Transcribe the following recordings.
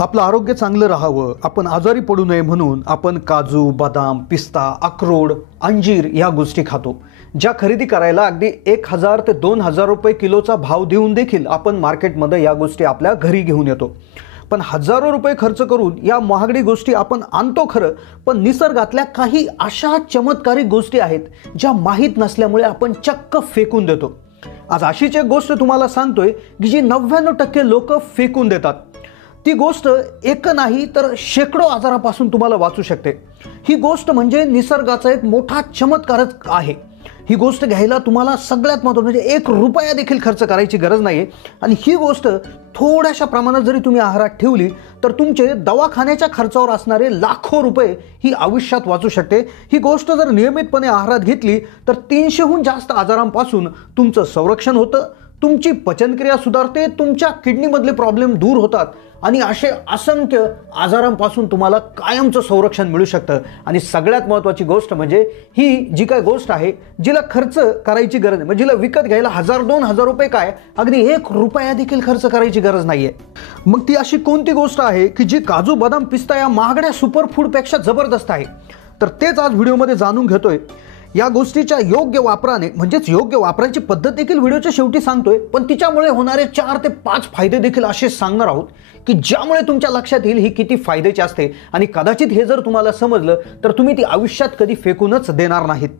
आपलं आरोग्य चांगलं राहावं, आपण आजारी पडू नये म्हणून आपण काजू, बदाम, पिस्ता, अक्रोड, अंजीर या गोष्टी खातो, ज्या खरेदी करायला अगदी 1000 ते 2000 रुपये किलोचा भाव देऊन देखील आपण मार्केटमध्ये या गोष्टी आपल्या घरी घेऊन येतो। पण हजारो रुपये खर्च करून या महागडी गोष्टी आपण आणतो खरं, पण निसर्गातल्या काही अशा चमत्कारिक गोष्टी आहेत ज्या माहीत नसल्यामुळे आपण चक्क फेकून देतो। आज अशीच एक गोष्ट तुम्हाला सांगतोय की जी 99% लोक फेकून देतात। ती गोष्ट एक नाही तर शेकडो आजारापासून तुम्हाला वाचू शकते। ही गोष्ट म्हणजे निसर्गाचा एक मोठा चमत्कारच आहे। ही गोष्ट घ्यायला तुम्हाला सगळ्यात महत्त्वाचं म्हणजे 1 रुपया देखील खर्च करायची गरज नाही आणि ही गोष्ट थोड्याशा प्रमाणात जरी तुम्ही आहारात ठेवली तर तुमचे दवाखान्याच्या खर्चावर असणारे लाखो रुपये ही आयुष्यात वाचू शकते। ही गोष्ट जर नियमितपणे आहारात घेतली तर 300हून जास्त आजारांपासून तुमचं संरक्षण होतं, तुमची पचनक्रिया सुधारते, तुमच्या किडनीमधले प्रॉब्लेम दूर होतात आणि असे असंख्य आजारांपासून तुम्हाला कायमचं संरक्षण मिळू शकतं। आणि सगळ्यात महत्त्वाची गोष्ट म्हणजे ही जी काय गोष्ट आहे जिला खर्च करायची गरज नाही, म्हणजे जिला विकत घ्यायला 1000-2000 रुपये काय, अगदी 1 रुपया देखील खर्च करायची गरज नाहीये। मग ती अशी कोणती गोष्ट आहे की जी काजू, बदाम, पिस्ता या महागड्या सुपर फूडपेक्षा जबरदस्त आहे? तर तेच आज व्हिडिओमध्ये जाणून घेतोय। या गोष्टीच्या योग्य वापराने म्हणजेच योग्य वापरायची पद्धत देखील व्हिडिओच्या शेवटी सांगतोय, पण तिच्यामुळे होणारे 4 ते 5 फायदे देखील असे सांगणार आहोत की ज्यामुळे तुमच्या लक्षात येईल ही किती फायद्याची असते आणि कदाचित हे जर तुम्हाला समजलं तर तुम्ही ती आयुष्यात कधी फेकूनच देणार नाहीत।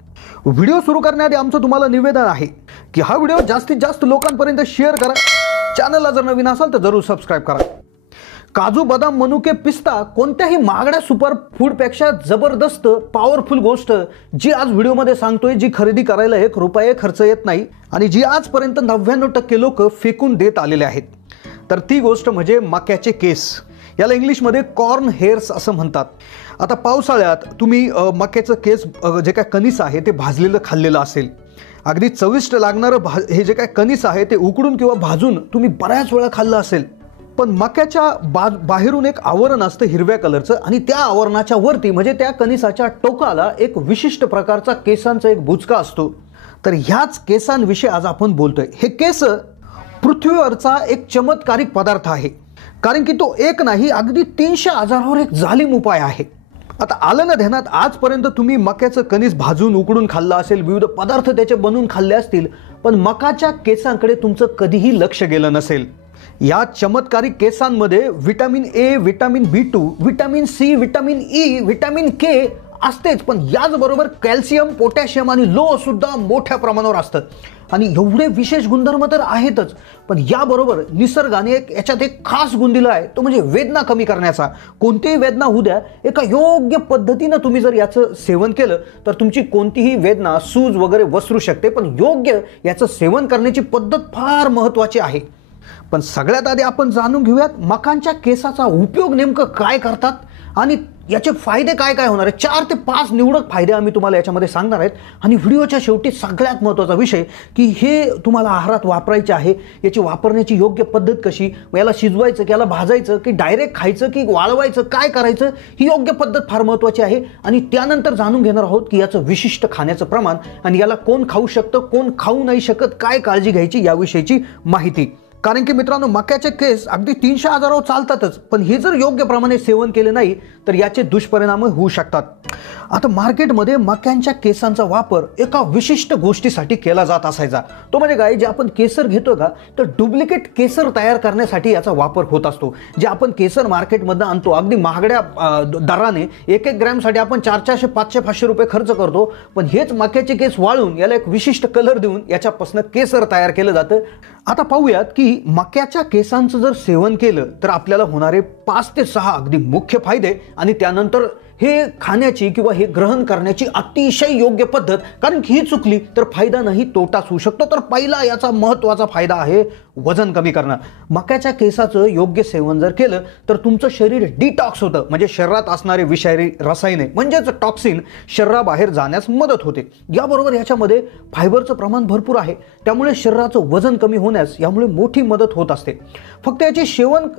व्हिडिओ सुरू करण्याआधी आमचं तुम्हाला निवेदन आहे की हा व्हिडिओ जास्तीत जास्त लोकांपर्यंत शेअर करा। चॅनलला जर नवीन असाल तर जरूर सबस्क्राइब करा। काजू, बदाम, मनुके, पिस्ता कोणत्याही महागड्या सुपर फूडपेक्षा जबरदस्त पॉवरफुल गोष्ट जी आज व्हिडिओमध्ये सांगतोय, जी खरेदी करायला 1 रुपया खर्च येत नाही आणि जी आजपर्यंत 99% लोक फेकून देत आलेले आहेत। तर ती गोष्ट म्हणजे मक्याचे केस। याला इंग्लिशमध्ये कॉर्न हेअर्स असं म्हणतात। आता पावसाळ्यात तुम्ही मक्याचं केस जे काय कणीस आहे ते भाजलेलं खाल्लेलं असेल, अगदी चविष्ट लागणारं हे जे काय कणीस आहे ते उकडून किंवा भाजून तुम्ही बऱ्याच वेळा खाल्लं असेल। पण मक्याच्या बाहेरून एक आवरण असतं हिरव्या कलरचं आणि त्या आवरणाच्या वरती म्हणजे त्या कणिसाच्या टोकाला एक विशिष्ट प्रकारचा केसांचा एक बुचका असतो। तर ह्याच केसांविषयी आज आपण बोलतोय। हे केस पृथ्वीवरचा एक चमत्कारिक पदार्थ आहे, कारण की तो एक नाही अगदी 300 आजारावर एक जालिम उपाय आहे। आता आलं ना ध्यानात, आजपर्यंत तुम्ही मक्याचं कणीस भाजून उकडून खाल्लं असेल, विविध पदार्थ त्याचे बनवून खाल्ले असतील, पण मकाच्या केसांकडे तुमचं कधीही लक्ष गेलं नसेल। या चमत्कारिक केसांमध्ये vitamin A, vitamin B2, vitamin C, vitamin E, vitamin K असतेच, पण याचबरोबर कॅल्शियम, पोटॅशियम आणि लोह सुद्धा मोठ्या प्रमाणावर असतात आणि एवढे विशेष गुणधर्म तर आहेतच, पण याबरोबर निसर्गाने याच्यात एक खास गुण दिला आहे, तो म्हणजे वेदना कमी करण्याचा। कोणतीही वेदना होऊ द्या, एका योग्य पद्धतीने तुम्ही जर याचं सेवन केलं तर तुमची कोणतीही वेदना, सूज वगैरे वसरू शकते, पण योग्य याचं सेवन करण्याची पद्धत फार महत्त्वाची आहे। पण सगळ्यात आधी आपण जाणून घेऊयात मकांच्या केसाचा उपयोग नेमकं काय करतात आणि याचे फायदे काय काय होणार आहेत। 4 ते 5 निवडक फायदे आम्ही तुम्हाला याच्यामध्ये सांगणार आहेत आणि व्हिडिओच्या शेवटी सगळ्यात महत्त्वाचा विषय की हे तुम्हाला आहारात वापरायचे आहे, याची वापरण्याची योग्य पद्धत कशी, याला शिजवायचं की याला भाजायचं की डायरेक्ट खायचं की वाळवायचं, काय करायचं, ही योग्य पद्धत फार महत्त्वाची आहे। आणि त्यानंतर जाणून घेणार आहोत की याचं विशिष्ट खाण्याचं प्रमाण आणि याला कोण खाऊ शकतं, कोण खाऊ नाही शकत, काय काळजी घ्यायची याविषयीची माहिती। कारण की मित्रांनो, मक्याचे केस अगदी 300 आजारावर चालतातच, पण हे जर योग्य प्रमाणे सेवन केले नाही तर याचे दुष्परिणाम होऊ शकतात। आता मार्केटमध्ये मक्यांच्या केसांचा वापर एका विशिष्ट गोष्टीसाठी केला जात असायचा, तो म्हणजे काय, जे आपण केसर घेतो का तर डुप्लिकेट केसर तयार करण्यासाठी याचा वापर होत असतो। जे आपण केसर मार्केटमधून आणतो अगदी महागड्या दराने, 1-1 ग्रॅमसाठी आपण 400, 500, 500 रुपये खर्च करतो, पण हेच मक्याचे केस वाळून याला एक विशिष्ट कलर देऊन याच्यापासून केसर तयार केलं जातं। आता पाहूयात की मक्याच्या केसांचं जर सेवन केलं तर आपल्याला होणारे 5 ते 6 अगदी मुख्य फायदे आणि त्यानंतर हे खाण्याची किंवा हे ग्रहण करण्याची अतिशय योग्य पद्धत, कारण की ही चुकली तर फायदा नाही तोटाच होऊ शकतो। तर पहिला याचा महत्त्वाचा फायदा आहे वजन कमी करणं। मक्याच्या केसाचं योग्य सेवन जर केलं तर तुमचं शरीर डिटॉक्स होतं, म्हणजे शरीरात असणारे विषारी रसायने म्हणजेच टॉक्सिन शरीराबाहेर जाण्यास मदत होते। याबरोबर याच्यामध्ये फायबरचं प्रमाण भरपूर आहे, त्यामुळे शरीराचं वजन कमी होण्यास यामुळे मोठी मदत होत असते। फक्त याची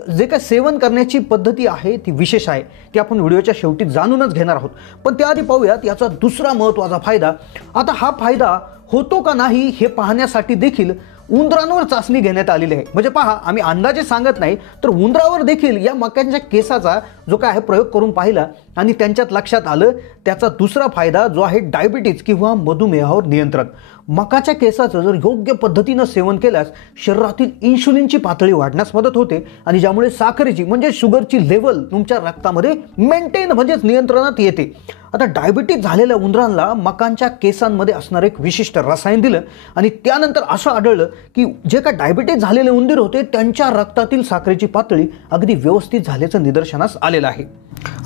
जे काही सेवन करण्याची पद्धती आहे ती विशेष आहे, ती आपण व्हिडिओच्या शेवटी जाणूनच घेणार आहोत। पण त्याआधी पाहूयात याचा दुसरा महत्त्वाचा फायदा। आता हा फायदा होतो का नाही हे पाहण्यासाठी देखील उंदरांवर चाचणी घेण्यात आलेली आहे. म्हणजे पहा, आम्ही अंदाजे सांगत नाही, तर उंदरावर देखील या मक्याच्या केसाचा जो काय आहे प्रयोग करून पाहिला आणि त्यांच्यात लक्षात आलं त्याचा दुसरा फायदा जो आहे डायबिटीज किंवा मधुमेहावर नियंत्रण. मकाच्या केसाचं जर योग्य पद्धतीनं सेवन केल्यास शरीरातील इन्शुलिनची पातळी वाढण्यास मदत होते आणि ज्यामुळे साखरेची म्हणजे शुगरची लेवल तुमच्या रक्तामध्ये मेंटेन म्हणजेच नियंत्रणात येते. आता डायबिटीज झालेल्या उंदरांना मकांच्या केसांमध्ये असणार एक विशिष्ट रसायन दिलं आणि त्यानंतर असं आढळलं की जे का डायबिटीज झालेले उंदीर होते त्यांच्या रक्तातील साखरेची पातळी अगदी व्यवस्थित झाल्याचं निदर्शनास आलेलं आहे.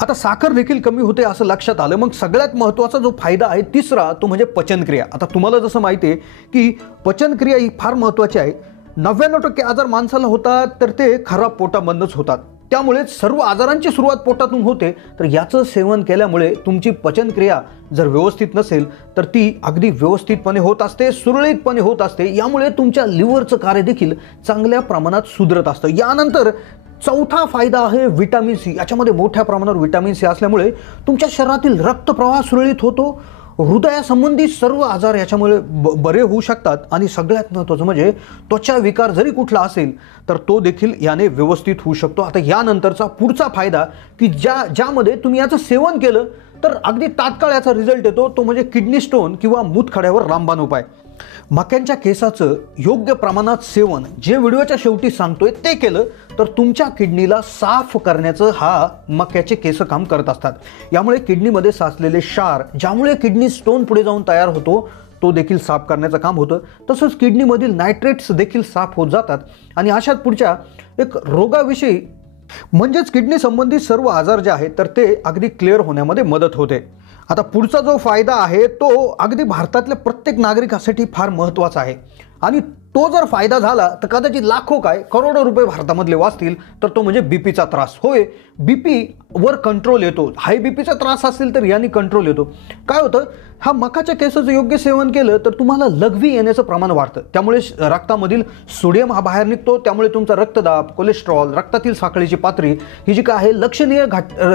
आता साखर देखील कमी होते असं लक्षात आलं. मग सगळ्यात महत्त्वाचा जो फायदा आहे तिसरा तो म्हणजे पचनक्रिया. आता तुम्हाला जसं माहिती आहे की पचनक्रिया ही फार महत्त्वाची आहे. 99% आजार माणसाला होतात तर ते खराब पोटामधूनच होतात. त्यामुळे सर्व आजारांची सुरुवात पोटातून होते. तर याचं सेवन केल्यामुळे तुमची पचनक्रिया जर व्यवस्थित नसेल तर ती अगदी व्यवस्थितपणे होत असते, सुरळीतपणे होत असते. यामुळे तुमच्या लिव्हरचं कार्य देखील चांगल्या प्रमाणात सुधरत असतं. यानंतर चौथा फायदा आहे व्हिटॅमिन सी. याच्यामध्ये मोठ्या प्रमाणावर व्हिटॅमिन सी असल्यामुळे तुमच्या शरीरातील रक्तप्रवाह सुरळीत होतो. हृदयासंबंधी सर्व आजार याच्यामुळे बरे होऊ शकतात आणि सगळ्यात महत्त्वाचं म्हणजे त्वचा विकार जरी कुठला असेल तर तो देखील याने व्यवस्थित होऊ शकतो. आता यानंतरचा पुढचा फायदा की ज्यामध्ये तुम्ही याचं सेवन केलं तर अगदी तात्काळ याचा रिझल्ट येतो तो म्हणजे किडनी स्टोन किंवा मूतखड्यावर रामबाण उपाय. मक्यांच्या केसाचं योग्य प्रमाणात सेवन जे व्हिडिओच्या शेवटी सांगतोय ते केलं तर तुमच्या किडनीला साफ करण्याचं हा मक्याचे केस काम करत असतात. यामुळे किडनीमध्ये साचलेले क्षार ज्यामुळे किडनी स्टोन पुढे जाऊन तयार होतो तो देखील साफ करण्याचं काम होतं. तसंच किडनीमधील नायट्रेट्स देखील साफ होत जातात आणि अशात पुढच्या एक रोगाविषयी म्हणजेच किडनी संबंधित सर्व आजार जे आहेत तर ते अगदी क्लिअर होण्यामध्ये मदत होते. आता पुढचा जो फायदा आहे तो अगदी भारतातल्या प्रत्येक नागरिकासाठी फार महत्त्वाचा आहे आणि तो जर फायदा झाला तर कदाचित लाखो काय करोडो रुपये भारतामधले वाचतील. तर तो म्हणजे बीपीचा त्रास. होय, बीपी वर कंट्रोल येतो. हाय बीपीचा त्रास असेल तर याने कंट्रोल येतो. काय होतं, हा मकाच्या केसाचं योग्य सेवन केलं तर तुम्हाला लघवी येण्याचं प्रमाण वाढतं. त्यामुळे रक्तामधील सोडियम हा बाहेर निघतो. त्यामुळे तुमचा रक्तदाब, कोलेस्ट्रॉल, रक्तातील साखरेची पातळी ही जी काय आहे लक्षणीय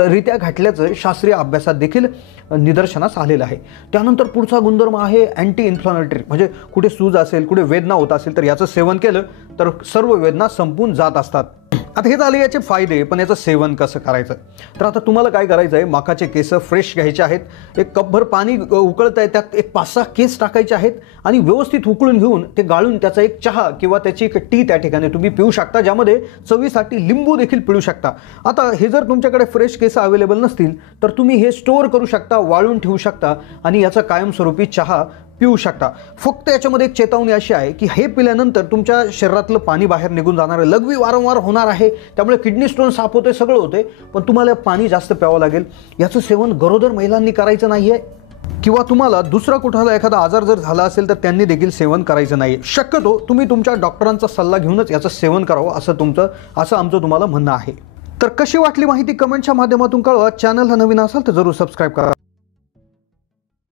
रित्या घटल्याचं शास्त्रीय अभ्यासात देखील निदर्शनास आलेलं आहे. त्यानंतर पुढचा गुणधर्म आहे अँटी इन्फ्लॅमेटरी. म्हणजे कुठे सूज असेल, कुठे वेदना होत असेल तर याचं सेवन केलं तर सर्व वेदना संपून जात असतात. आता हे झाले याचे फायदे, पण याचं सेवन कसं करायचं. तर आता तुम्हाला काय करायचं आहे, मकाचे केस फ्रेश घ्यायचे आहेत. एक कपभर पाणी उकळत आहे, त्यात एक 5-6 केस टाकायचे आहेत आणि व्यवस्थित उकळून घेऊन ते गाळून त्याचा एक चहा किंवा त्याची एक टी त्या ठिकाणी तुम्ही पिऊ शकता, ज्यामध्ये चवीसाठी लिंबू देखील पिळू शकता. आता हे जर तुमच्याकडे फ्रेश केस अवेलेबल नसतील तर तुम्ही हे स्टोअर करू शकता, वाळून ठेवू शकता आणि याचा कायमस्वरूपी चहा पिऊ शकता. फक्त याच्यामध्ये एक चेतावणी अशी आहे की हे पिल्यानंतर तुमच्या शरीरातलं पाणी बाहेर निघून जाणार आहे, लघवी वारंवार होणार आहे, त्यामुळे किडनी स्टोन साफ होते, सगळं होते, पण तुम्हाला पाणी जास्त प्यावं लागेल. याचं सेवन गरोदर महिलांनी करायचं नाही आहे किंवा तुम्हाला दुसरा कुठला एखादा आजार जर झाला असेल तर त्यांनी देखील सेवन करायचं नाही. शक्यतो तुम्ही तुमच्या डॉक्टरांचा सल्ला घेऊनच याचं सेवन करावं असं आमचं तुम्हाला म्हणणं आहे. तर कशी वाटली माहिती कमेंटच्या माध्यमातून कळवा. चॅनलला नवीन असाल तर जरूर सबस्क्राईब करा.